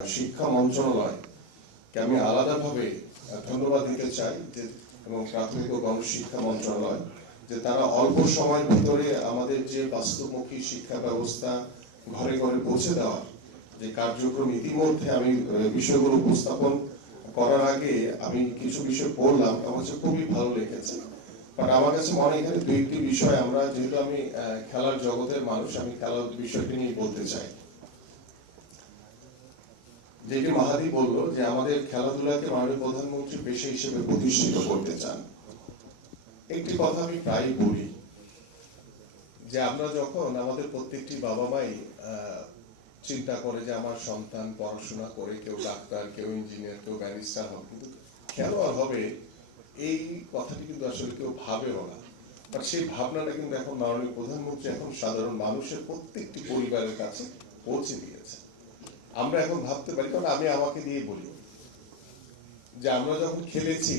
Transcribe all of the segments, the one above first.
শিক্ষা মন্ত্রণালয়কে আমি আলাদাভাবে ধন্যবাদ দিতে চাই যে এবং প্রাথমিক ও গণশিক্ষা মন্ত্রণালয় যে তারা অল্প সময়ের ভিতরে আমাদের যে বাস্তবমুখী শিক্ষা ব্যবস্থা ঘরে ঘরে পৌঁছে দেওয়ার যে কার্যক্রম ইতিমধ্যে আমি বিষয়গুলো উপস্থাপন করার আগে আমি কিছু বিষয় পড়লাম আমার কাছে খুবই ভালো লেগেছে। বাট আমার কাছে মনে এখানে দুইটি বিষয় আমরা যেহেতু আমি খেলার জগতের মানুষ আমি খেলার বিষয়টি নিয়ে বলতে চাই। যেটি মাহাদি বললো যে আমাদের খেলাধুলাকে মাননীয় প্রধানমন্ত্রী পেশা হিসেবে প্রতিষ্ঠিত করতে চান। একটি কথা আমি প্রায় বলি যে আমরা যখন আমাদের প্রত্যেকটি বাবা মাই চিন্তা করে যে আমার সন্তান পড়াশোনা করে কেউ ডাক্তার কেউ ইঞ্জিনিয়ার কেউ ব্যারিস্টার হবে কিন্তু খেলোয়াড় হবে এই কথাটি কিন্তু আসলে কেউ ভাবেও না। বাট সেই ভাবনাটা কিন্তু এখন মাননীয় প্রধানমন্ত্রী এখন সাধারণ মানুষের প্রত্যেকটি পরিবারের কাছে পৌঁছে দিয়েছে। আমরা এখন ভাবতে পারি, কারণ আমি আমাকে দিয়ে বলি যে আমরা যখন খেলেছি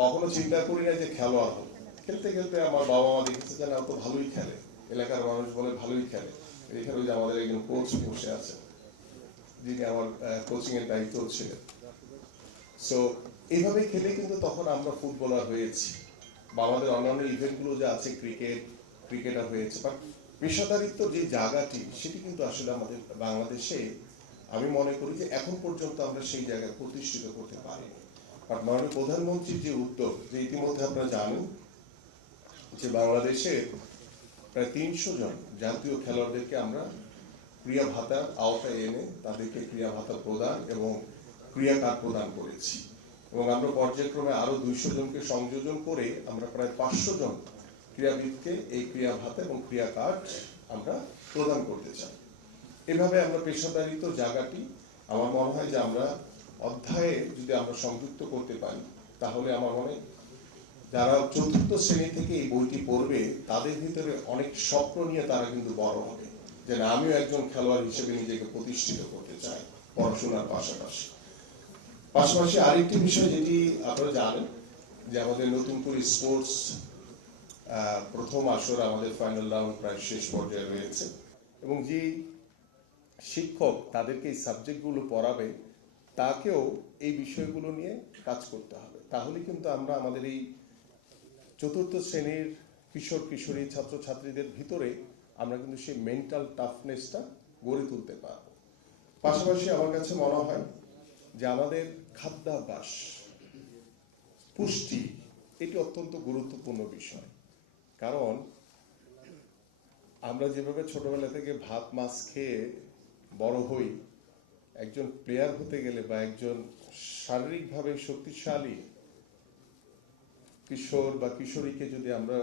কখনো চিন্তা করি না যে খেলোয়াড় হবো। খেলতে খেলতে আমার বাবা মা দেখেছে যে না তো ভালোই খেলে, এলাকার মানুষ বলে ভালোই খেলে। এখানে যে আমাদের একজন কোচ বসে আছে যিনি আমার কোচিং এর দায়িত্ব ছিলেন। সো এইভাবে খেলে কিন্তু তখন আমরা ফুটবলার হয়েছি বা আমাদের অন্যান্য ইভেন্টগুলো যে আছে ক্রিকেটার হয়েছে। বাট পেশাদারিত্ব যে জায়গাটি সেটি কিন্তু আসলে আমাদের বাংলাদেশে আমি মনে করি যে এখন পর্যন্ত আমরা সেই জায়গায় প্রতিষ্ঠিত করতে পারিনি। বাট মাননীয় প্রধানমন্ত্রীর যে উদ্যোগ যে ইতিমধ্যে আপনারা জানেন যে বাংলাদেশে প্রায় ৩০০ জন জাতীয় খেলোয়াড়দেরকে আমরা ক্রীড়া ভাতার আওতায় এনে তাদেরকে ক্রীড়া ভাতা প্রদান এবং ক্রীড়া কার্ড প্রদান করেছি এবং আমরা পর্যায়ক্রমে আরো ২০০ জনকে সংযোজন করে আমরা প্রায় ৫০০ জন ক্রীড়াবিদকে এই ক্রীড়া ভাতা এবং ক্রীড়া কার্ড আমরা প্রদান করতে চাই। এভাবে আমরা পেশাদারিত্ব জায়গাটি আমার মনে হয় যে আমরা অধ্যায়ে যদি আমরা সংযুক্ত করতে পারি তাহলে আমার মনে যারা চতুর্থ শ্রেণী থেকে এই বইটি পড়বে তাদের ভিতরে অনেক স্বপ্ন নিয়ে তারা কিন্তু বড় হবে যে না আমিও একজন খেলোয়াড় হিসেবে নিজেকে প্রতিষ্ঠিত করতে চাই পড়াশোনার পাশাপাশি। পাশাপাশি আরেকটি বিষয় যেটি আপনারা জানেন যে আমাদের নতুন করে স্পোর্টস প্রথম আসর আমাদের ফাইনাল রাউন্ড প্রায় শেষ পর্যায়ে রয়েছে এবং যে শিক্ষক তাদেরকে এই সাবজেক্টগুলো পড়াবে তাকেও এই বিষয়গুলো নিয়ে কাজ করতে হবে। তাহলে কিন্তু আমরা আমাদের এই চতুর্থ শ্রেণীর কিশোর কিশোরী ছাত্রছাত্রীদের ভিতরে আমরা কিন্তু সেই মেন্টাল টাফনেসটা গড়ে তুলতে পারব। পাশাপাশি আমার কাছে মনে হয় যে আমাদের খাদ্যাভ্যাস পুষ্টি এটি অত্যন্ত গুরুত্বপূর্ণ বিষয়। কারণ আমরা যেভাবে ছোটবেলা থেকে ভাত মাছ খেয়ে বড় হই, একজন প্লেয়ার হতে গেলে বা একজন শারীরিকভাবে শক্তিশালী কিশোর বা কিশোরীকে যদি আমরা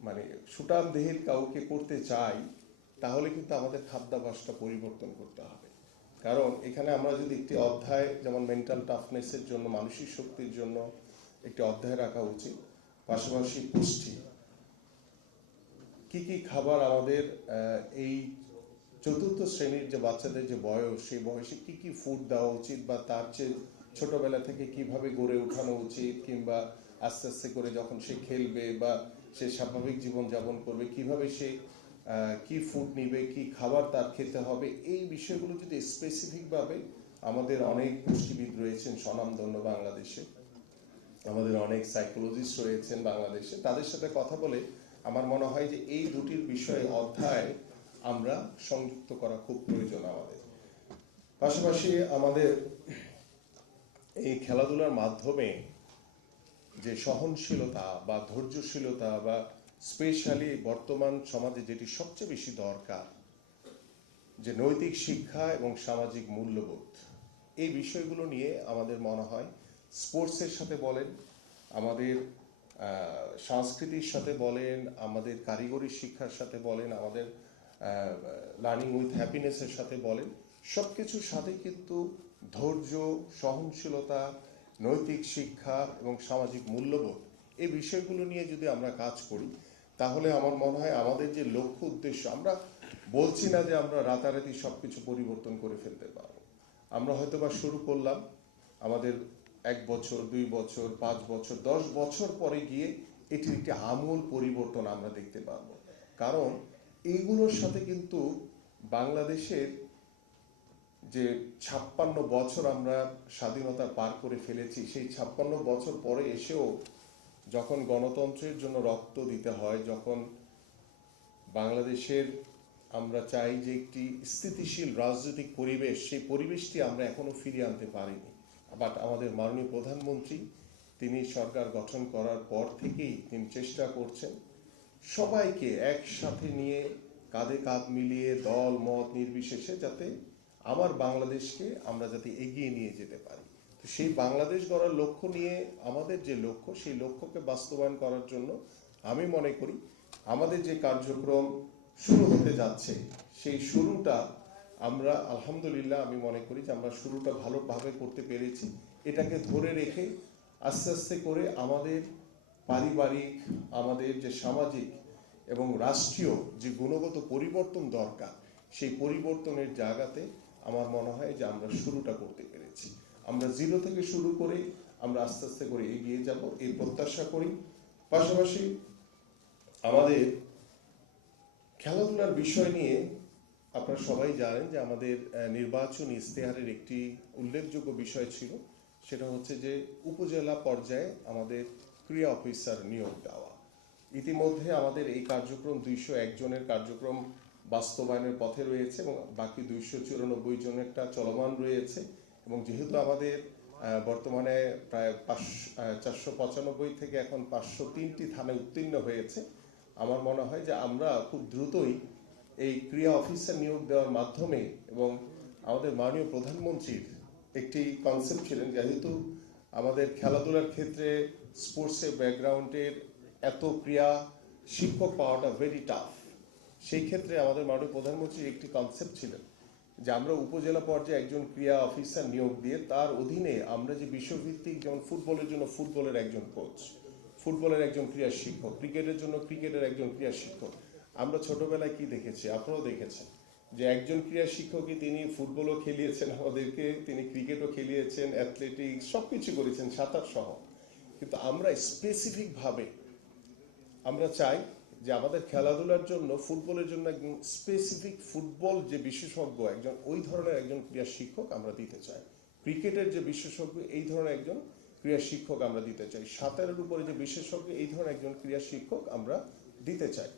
মানে সুঠাম দেহের কাউকে করতে চাই তাহলে কিন্তু আমাদের খাদ্যাভ্যাসটা পরিবর্তন করতে হবে। কারণ এখানে আমরা যদি একটি অধ্যায় যেমন মেন্টাল টাফনেসের জন্য মানসিক শক্তির জন্য একটি অধ্যায় রাখা উচিত, পাশাপাশি পুষ্টি কি কি খাবার আমাদের এই চতুর্থ শ্রেণীর যে বাচ্চাদের যে বয়স সেই বয়সে কি কি ফুড দেওয়া উচিত বা তার চেয়ে ছোটবেলা থেকে কিভাবে গড়ে ওঠানো উচিত কিংবা আস্তে আস্তে করে যখন সে খেলবে বা সে স্বাভাবিক জীবন যাপন করবে কিভাবে সে কি ফুড নিবে কি খাবার তার খেতে হবে এই বিষয়গুলো যদি স্পেসিফিকভাবে আমাদের অনেক পুষ্টিবিদ রয়েছেন স্বনামধন্য বাংলাদেশে, আমাদের অনেক সাইকোলজিস্ট রয়েছেন বাংলাদেশে, তাদের সাথে কথা বলে আমার মনে হয় যে এই দুটির বিষয়ে অধ্যায় আমরা সংযুক্ত করা খুব প্রয়োজন আমাদের। পাশাপাশি আমাদের এই খেলাধুলার মাধ্যমে যে সহনশীলতা বা ধৈর্যশীলতা বা স্পেশালি বর্তমান সমাজে যেটি সবচেয়ে বেশি দরকার যে নৈতিক শিক্ষা এবং সামাজিক মূল্যবোধ এই বিষয়গুলো নিয়ে আমাদের মনে হয় স্পোর্টসের সাথে বলেন, আমাদের সংস্কৃতির সাথে বলেন, আমাদের কারিগরি শিক্ষার সাথে বলেন, আমাদের লার্নিং উইথ হ্যাপিনেসের সাথে বলেন, সব কিছুর সাথে কিন্তু ধৈর্য, সহনশীলতা, নৈতিক শিক্ষা এবং সামাজিক মূল্যবোধ এই বিষয়গুলো নিয়ে যদি আমরা কাজ করি তাহলে আমার মনে হয় আমাদের যে লক্ষ্য উদ্দেশ্য, আমরা বলছি না যে আমরা রাতারাতি সব কিছু পরিবর্তন করে ফেলতে পারবো। আমরা হয়তো বা শুরু করলাম, আমাদের 1 বছর 2 বছর 5 বছর 10 বছর পরে গিয়ে এটির একটি আমূল পরিবর্তন আমরা দেখতে পারবো। কারণ এইগুলোর সাথে কিন্তু বাংলাদেশের যে 56 বছর আমরা স্বাধীনতা পার করে ফেলেছি, সেই 56 বছর পরে এসেও যখন গণতন্ত্রের জন্য রক্ত দিতে হয়, যখন বাংলাদেশের আমরা চাই যে একটি স্থিতিশীল রাজনৈতিক পরিবেশ, সেই পরিবেশটি আমরা এখনো ফিরিয়ে আনতে পারিনি। বাট আমাদের মাননীয় প্রধানমন্ত্রী তিনি সরকার গঠন করার পর থেকেই তিনি চেষ্টা করছেন সবাইকে একসাথে নিয়ে কাঁধে কাঁধ মিলিয়ে দল মত নির্বিশেষে যাতে আমার বাংলাদেশকে আমরা যাতে এগিয়ে নিয়ে যেতে পারি। তো সেই বাংলাদেশ গড়ার লক্ষ্য নিয়ে আমাদের যে লক্ষ্য, সেই লক্ষ্যকে বাস্তবায়ন করার জন্য আমি মনে করি আমাদের যে কার্যক্রম শুরু হতে যাচ্ছে, সেই শুরুটা আমরা আলহামদুলিল্লাহ আমি মনে করি যে আমরা শুরুটা ভালোভাবে করতে পেরেছি। এটাকে ধরে রেখে আস্তে আস্তে করে আমাদের পারিবারিক, আমাদের যে সামাজিক এবং রাষ্ট্রীয় যে গুণগত পরিবর্তন দরকার, সেই পরিবর্তনের জায়গাতে আমার মনে হয় যে আমরা শুরুটা করতে পেরেছি। আমরা জিরো থেকে শুরু করে আমরা আস্তে আস্তে করে এগিয়ে যাব এই প্রত্যাশা করি। পাশাপাশি আমাদের খেলাধুলার বিষয় নিয়ে আপনারা সবাই জানেন যে আমাদের নির্বাচনী ইশতেহারের একটি উল্লেখযোগ্য বিষয় ছিল, সেটা হচ্ছে যে উপজেলা পর্যায়ে আমাদের ক্রীড়া অফিসার নিয়োগ দেওয়া। ইতিমধ্যে আমাদের এই কার্যক্রম 201 জনের কার্যক্রম বাস্তবায়নের পথে রয়েছে এবং বাকি 294 জনেরটা চলমান রয়েছে। এবং যেহেতু আমাদের বর্তমানে প্রায় 495 থেকে এখন 503টি থানায় উত্তীর্ণ হয়েছে, আমার মনে হয় যে আমরা খুব দ্রুতই এই ক্রীড়া অফিসার নিয়োগ দেওয়ার মাধ্যমে, এবং আমাদের মাননীয় প্রধানমন্ত্রীর একটি কনসেপ্ট ছিলেন যেহেতু আমাদের খেলাধুলার ক্ষেত্রে স্পোর্টসের ব্যাকগ্রাউন্ডের এত ক্রীড়া শিক্ষক পাওয়াটা ভেরি টাফ, সেই ক্ষেত্রে আমাদের মাননীয় প্রধানমন্ত্রীর একটি কনসেপ্ট ছিলেন যে আমরা উপজেলা পর্যায়ে একজন ক্রীড়া অফিসার নিয়োগ দিয়ে তার অধীনে আমরা যে বিশ্বভিত্তিক, যেমন ফুটবলের জন্য ফুটবলের একজন কোচ, ফুটবলের একজন ক্রীড়া শিক্ষক, ক্রিকেটের জন্য ক্রিকেটের একজন ক্রীড়া শিক্ষক। আমরা ছোটবেলায় কি দেখেছি, আপনারাও দেখেছেন যে একজন ক্রীড়া শিক্ষকই তিনি ফুটবলও খেলিয়েছেন আমাদেরকে, তিনি ক্রিকেটও খেলিয়েছেন, অ্যাথলেটিক্স সবকিছু করেছেন, সাঁতার সহ। কিন্তু আমরা স্পেসিফিকভাবে আমরা চাই যে আমাদের খেলাধুলার জন্য, ফুটবলের জন্য একজন স্পেসিফিক ফুটবল যে বিশেষজ্ঞ একজন, ওই ধরনের একজন ক্রীড়া শিক্ষক আমরা দিতে চাই। ক্রিকেটের যে বিশেষজ্ঞ এই ধরনের একজন ক্রীড়া শিক্ষক আমরা দিতে চাই। সাঁতারের উপরে যে বিশেষজ্ঞ এই ধরনের একজন ক্রীড়া শিক্ষক আমরা দিতে চাই।